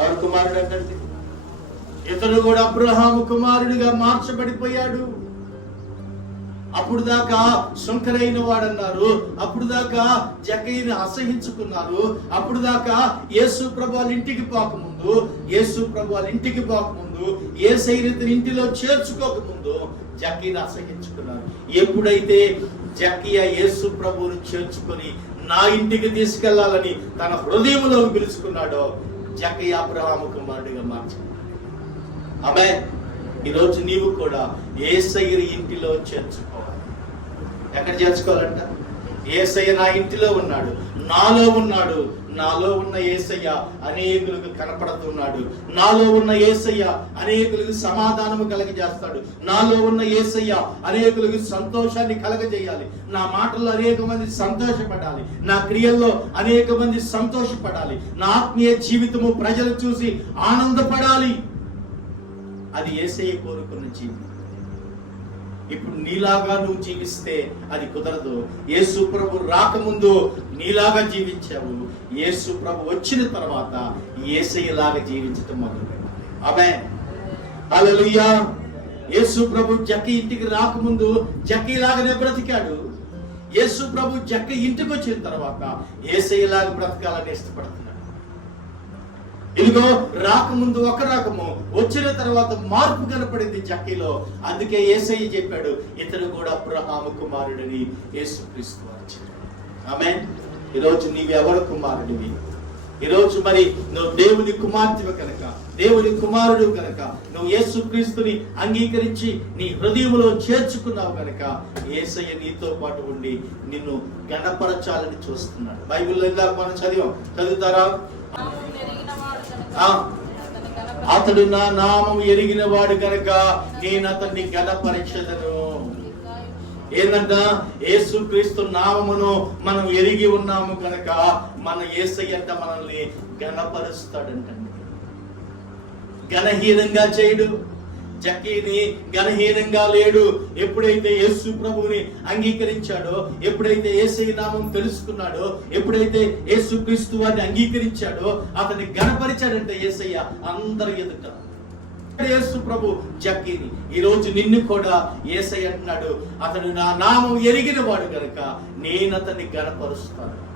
ఎవరు కుమారుడు అంటే ఇతడు కూడా అబ్రహాము కుమారుడిగా మార్చబడిపోయాడు. అప్పుడు దాకా శంకరైన వాడన్నారు. అప్పుడు దాకా జకయ్యని అసహించుకున్నారు. అప్పుడు దాకా యేసు ప్రభు ఇంటికి పోకముందు యేసు ప్రభు ఇంటికి పోకముందు ఏ సైనితుని ఇంటిలో చేర్చుకోకముందు జకీని అసహించుకున్నారు. ఎప్పుడైతే జకియ యేసు ప్రభువుని చేర్చుకొని నా ఇంటికి తీసుకెళ్ళాలని తన హృదయంలో పిలుచుకున్నాడో జకయ్య అబ్రహాము కుమారుడిగా మార్చుకున్నాడు ఆమె ఈరోజు నీవు కూడా ఏసయ్య ఇంటిలో చేర్చుకోవాలి. ఎక్కడ చేర్చుకోవాలంట? ఏసయ్య నా ఇంటిలో ఉన్నాడు నాలో ఉన్నాడు నాలో ఉన్న ఏసయ్య అనేకులకు కనపడుతున్నాడు. నాలో ఉన్న ఏసయ్య అనేకులకు సమాధానము కలగజేస్తాడు. నాలో ఉన్న ఏసయ్య అనేకులకు సంతోషాన్ని కలగజేయాలి. నా మాటల్లో అనేక మంది సంతోషపడాలి. నా క్రియల్లో అనేక మంది సంతోషపడాలి. నా ఆత్మీయ జీవితము ప్రజలు చూసి ఆనందపడాలి. అది ఏసయ్య కోరుకున్న జీవితం. ఇప్పుడు నీలాగా నువ్వు జీవిస్తే అది కుదరదు. యేసు ప్రభు రాకముందు నీలాగా జీవించావు. యేసు ప్రభు వచ్చిన తర్వాత ఏసయ్యలాగా జీవించటం మొదలు ఆమె అలలు యేసు ప్రభు జక్కి ఇంటికి రాకముందు జక్కి లాగానే బ్రతికాడు. యేసు ప్రభు జక్కి ఇంటికి వచ్చిన తర్వాత ఏసయ్యలాగా బ్రతకాలని ఇష్టపడుతున్నాడు. ఇదిగో రాకముందు ఒక రకము వచ్చిన తర్వాత మార్పు కనపడింది జక్కీలో అందుకే ఏసయ్య చెప్పాడు ఇతను కూడా అబ్రహాము కుమారుడని యేసుక్రీస్తు వారు ఆమె ఈరోజు నీవెవరు కుమారుడివి? ఈరోజు మరి నువ్వు దేవుని కుమార్తెవి కనుక దేవుని కుమారుడు కనుక నువ్వు యేసుక్రీస్తుని అంగీకరించి నీ హృదయంలో చేర్చుకున్నావు కనుక ఏసయ్య నీతో పాటు ఉండి నిన్ను గణపరచాలని చూస్తున్నాడు. బైబిల్లో ఇందాక మనం చదివాం. చదువుతారా? అతడు నా నామం ఎరిగిన వాడు కనుక నేను అతన్ని గణపరిచదను. ఏంటంట యేసుక్రీస్తు నామమును మనం ఎరిగి ఉన్నాము కనుక మన ఏసయ్యంట మనల్ని గణపరుస్తాడంటండి. గణహీనంగా చేయడు. జక్కీని ఘనహీనంగా లేడు. ఎప్పుడైతే యేసు ప్రభువుని అంగీకరించాడో ఎప్పుడైతే ఏసై నామం తెలుసుకున్నాడో ఎప్పుడైతే యేసు క్రీస్తు వారిని అంగీకరించాడో అతన్ని గణపరిచాడంటే యేసయ్య అందరి ఎదుట. యేసు ప్రభు జక్కీని. ఈరోజు నిన్ను కూడా ఏసై అంటున్నాడు. అతడు నా నామం ఎరిగిన వాడు గనుక నేను అతన్ని గణపరుస్తాను.